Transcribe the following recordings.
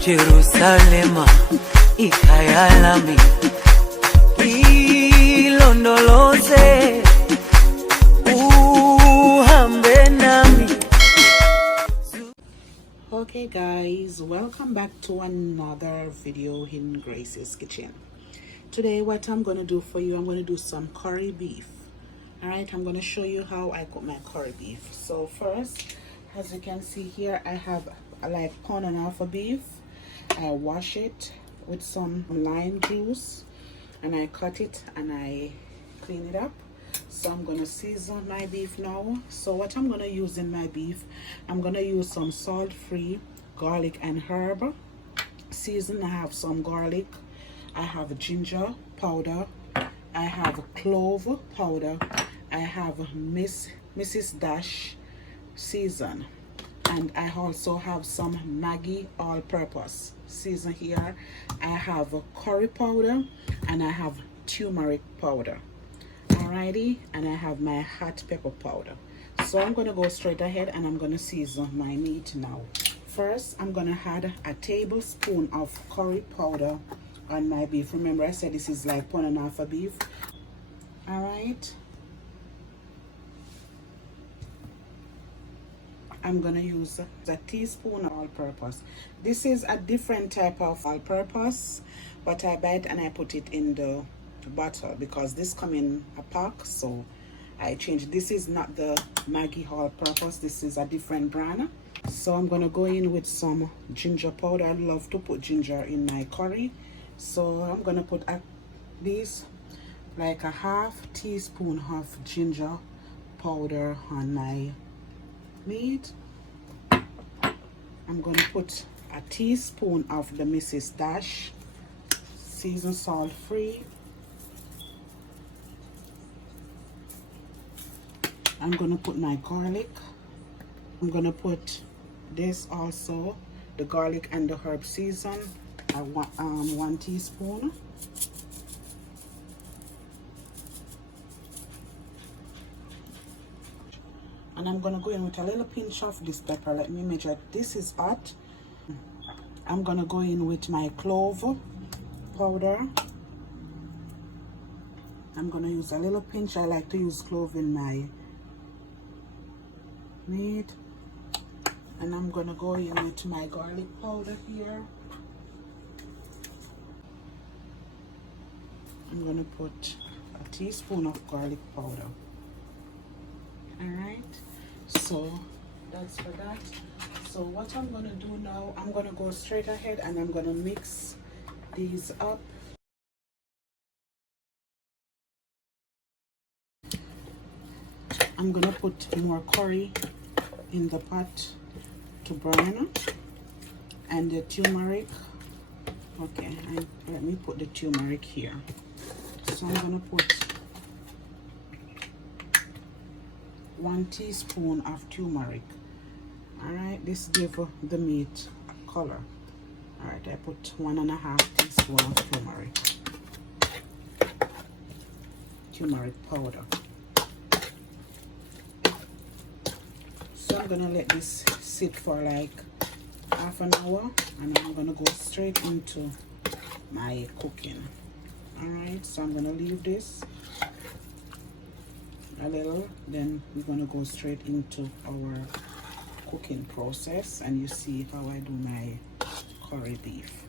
Jerusalema ikayalami ilondoloze uhambe nami. Okay guys, welcome back to another video in Grace's kitchen. Today what I'm going to do for you, I'm going to do some curry beef. Alright, I'm going to show you how I cook my curry beef. So first, as you can see here, I have like pound and a half of beef. I wash it with some lime juice and I cut it and I clean it up. So I'm going to season my beef now. So what I'm going to use in my beef, I'm going to use some salt-free garlic and herb season. I have some garlic, I have ginger powder, I have clove powder, I have Mrs. Dash season, and I also have some Maggi All-Purpose season here. I have curry powder and I have turmeric powder. Alrighty, and I have my hot pepper powder. So I'm gonna go straight ahead and I'm gonna season my meat now. First, I'm gonna add a tablespoon of curry powder on my beef. Remember, I said this is like pound and a half of beef. Alright. I'm gonna use a teaspoon of all-purpose. This is a different type of all-purpose, but I buy it and I put it in the bottle because this come in a pack, so I changed. This is not the Maggi All-Purpose, this is a different brand. So I'm gonna go in with some ginger powder. I love to put ginger in my curry, so I'm gonna put at least like a half teaspoon of ginger powder on my meat. I'm gonna put a teaspoon of the Mrs. Dash seasoned salt free. I'm gonna put my garlic. I'm gonna put this also, the garlic and the herb season, 1 teaspoon. And I'm gonna go in with a little pinch of this pepper. Let me measure. This is hot. I'm gonna go in with my clove powder. I'm gonna use a little pinch. I like to use clove in my meat. And I'm gonna go in with my garlic powder here. I'm gonna put a teaspoon of garlic powder. Alright, so that's for that. So what I'm gonna do now, I'm gonna go straight ahead and I'm gonna mix these up. I'm gonna put more curry in the pot to burn, and the turmeric. Okay, let me put the turmeric here. So I'm gonna put 1 teaspoon of turmeric. Alright, this gives the meat color. Alright, I put 1.5 teaspoon of turmeric powder. So I'm gonna let this sit for like half an hour and I'm gonna go straight into my cooking. Alright, so I'm gonna leave this a little, then we're gonna go straight into our cooking process and you see how I do my curry beef.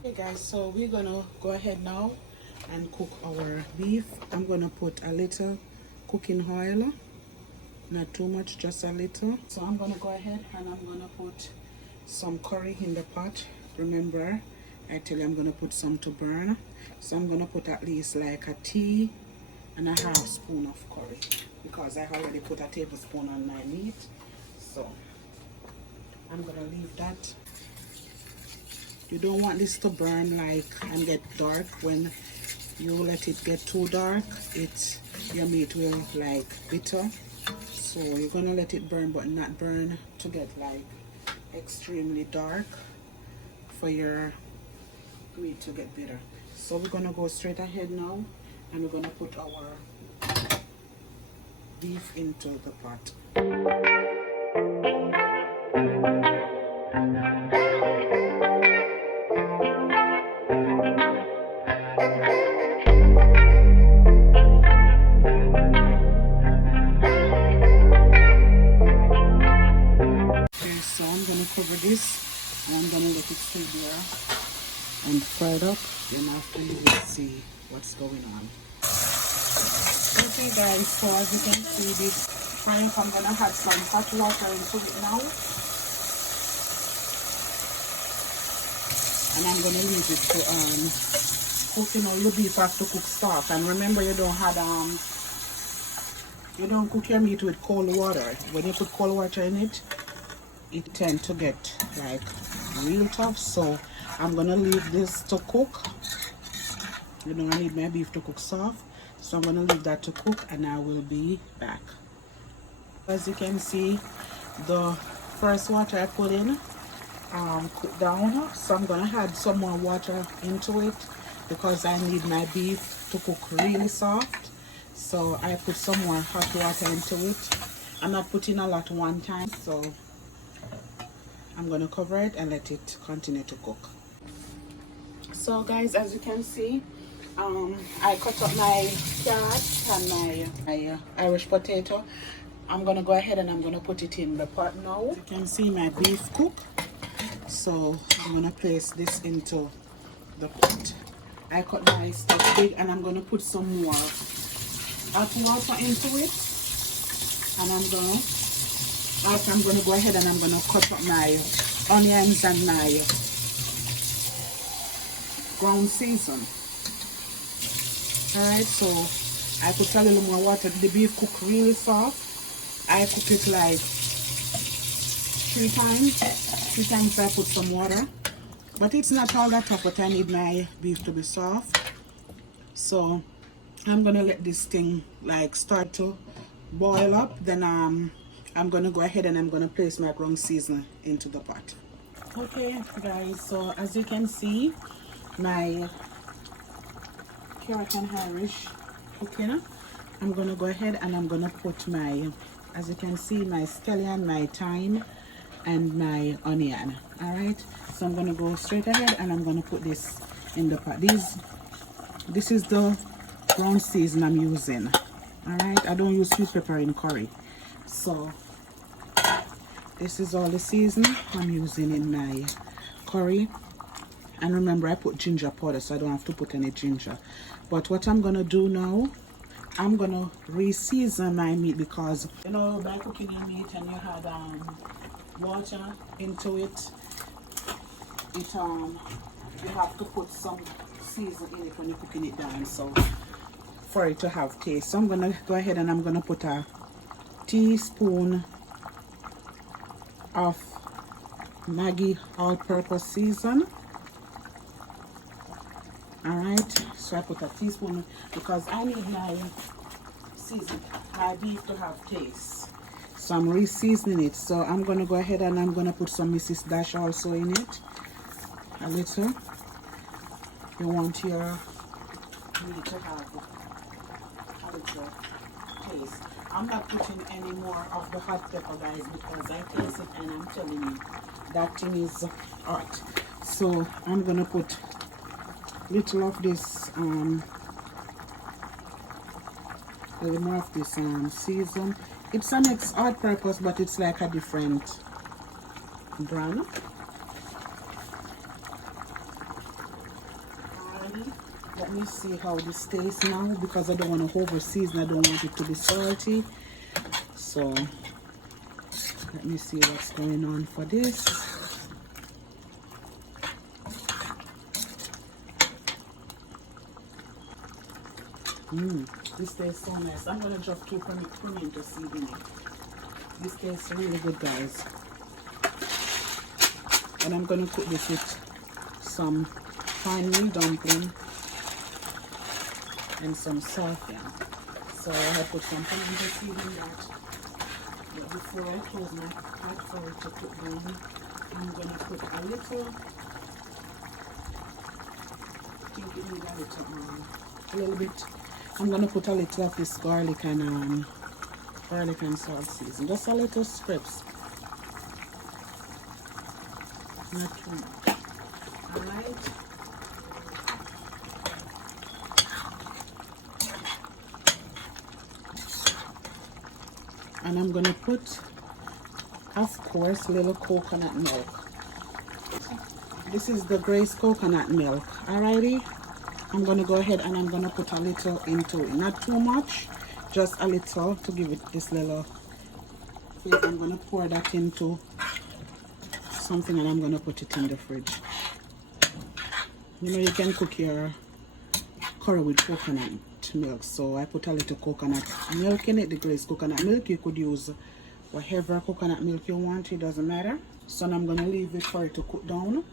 Okay guys, so we're gonna go ahead now and cook our beef. I'm gonna put a little cooking oil, not too much, just a little. So I'm gonna go ahead and I'm gonna put some curry in the pot. Remember, I tell you I'm gonna put some to burn, so I'm gonna put at least like a teaspoon of curry because I already put a tablespoon on my meat. So I'm gonna leave that. You don't want this to burn like and get dark. When you let it get too dark, your meat will like bitter. So you're gonna let it burn but not burn to get like extremely dark for your meat to get bitter. So we're gonna go straight ahead now and we're gonna put our beef into the pot. So I'm gonna cover this and I'm gonna let it stay there and fry it up. Then after you will see what's going on. Okay guys, so as you can see this frying up, I'm gonna add some hot water into it now. And I'm gonna leave it to cook. You know, your beef have to cook soft. And remember, you don't cook your meat with cold water. When you put cold water in it, it tends to get like real tough. So I'm gonna leave this to cook. You know, I need my beef to cook soft, so I'm gonna leave that to cook and I will be back. As you can see, the first water I put in cooked down, so I'm gonna add some more water into it because I need my beef to cook really soft. So I put some more hot water into it. I'm not putting a lot one time, so I'm gonna cover it and let it continue to cook. So guys, as you can see, I cut up my carrots and my Irish potato. I'm gonna go ahead and I'm gonna put it in the pot now. You can see my beef cook, so I'm gonna place this into the pot. I cut my stuff big and I'm gonna put some more hot water into it, and I'm gonna go ahead and I'm gonna cut up my onions and my ground season. Alright, so I put a little more water. The beef cook really soft. I cook it like three times I put some water, but it's not all that tough, but I need my beef to be soft. So I'm gonna let this thing like start to boil up. Then I'm gonna go ahead and I'm gonna place my ground season into the pot. Okay guys, so as you can see, my carrot and Irish cooking. I'm gonna go ahead and I'm gonna put my, as you can see, my scallion, my thyme, and my onion. All right, so I'm gonna go straight ahead and I'm gonna put this in the pot. This is the ground season I'm using. All right, I don't use sweet pepper in curry, so this is all the seasoning I'm using in my curry. And remember, I put ginger powder, so I don't have to put any ginger. But what I'm gonna do now, I'm gonna re-season my meat, because you know, by cooking your meat and you had water into it, you have to put some season in it when you're cooking it down, so for it to have taste. So I'm gonna go ahead and I'm gonna put a teaspoon of Maggi All-Purpose season. Alright, so I put a teaspoon because I need my season, my beef to have taste. So I'm re-seasoning it. So I'm gonna go ahead and I'm gonna put some Mrs. Dash also in it. A little. You want your meat to have a little taste. I'm not putting any more of the hot pepper, guys, because I taste it and I'm telling you that thing is hot. So I'm gonna put little of this a little more of this season. It's an all-purpose, but it's like a different brand. Let me see how this tastes now, because I don't want to over season. I don't want it to be salty. So let me see what's going on for this. This tastes so nice. I'm gonna just keep pimento seed in it. This tastes really good, guys. And I'm gonna cook this with some fine meal dumpling and some saffron. So I put some pimento seed in that. But before I close my pot for it to cook down, I'm gonna put a little. I think you need a little bit. I'm gonna put a little of this garlic and salt season, just a little strips. not too much. All right. And I'm gonna put, of course, little coconut milk. This is the Grace coconut milk. Alrighty, I'm gonna go ahead and I'm gonna put a little into it, not too much, just a little to give it this little flavor. I'm gonna pour that into something and I'm gonna put it in the fridge. You know, you can cook your curry with coconut milk, so I put a little coconut milk in it, the Grace coconut milk. You could use whatever coconut milk you want, it doesn't matter. So now I'm gonna leave it for it to cook down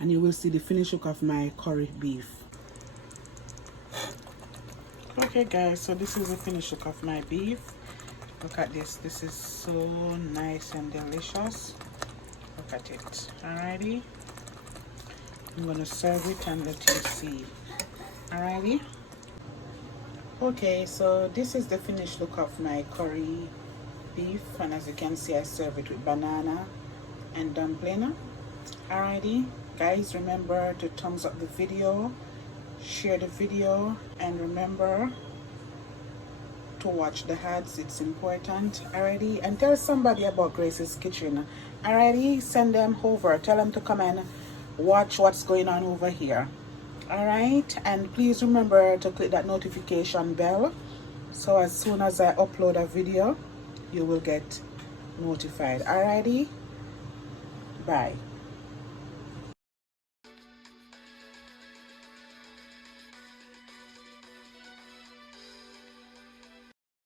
and you will see the finished look of my curry beef. Okay guys, so this is the finished look of my beef. Look at this, this is so nice and delicious. Look at it. Alrighty, I'm gonna serve it and let you see. Alrighty. Okay, so this is the finished look of my curry beef, and as you can see, I serve it with banana and dumpling. Alrighty, guys, remember to thumbs up the video, share the video, and remember to watch the ads, it's important. Alrighty, and tell somebody about Grace's Kitchen. Alrighty, send them over, tell them to come and watch what's going on over here. Alright, and please remember to click that notification bell, so as soon as I upload a video you will get notified. Alrighty, bye.